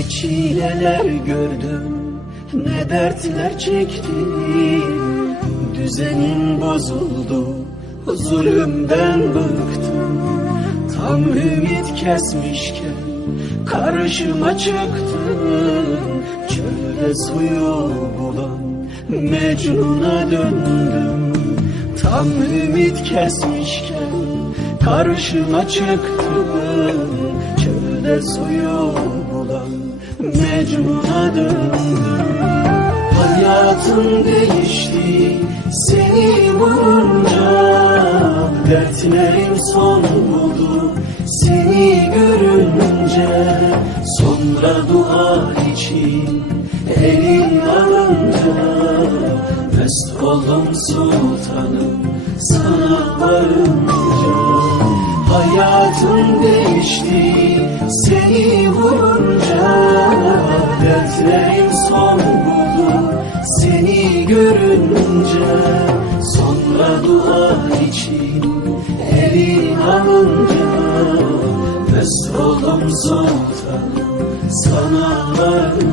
Ne çileler gördüm Ne dertler çektim Düzenin bozuldu Zulümden bıktım. Tam ümit kesmişken Karşıma çıktın. Çölde suyu bulan Mecnun'a döndüm. Tam ümit kesmişken Karşıma çıktın. Çölde suyu Mecnun'a döndüm Hayatım değişti Seni vurunca Dertlerim son buldu. Seni görünce Sonra dua için Elin alınca Mest oldum sultanım Sana varınca. Hayatım değişti görünce Sonra dua için Elin alınca Mest oldum sultanım Sana varınca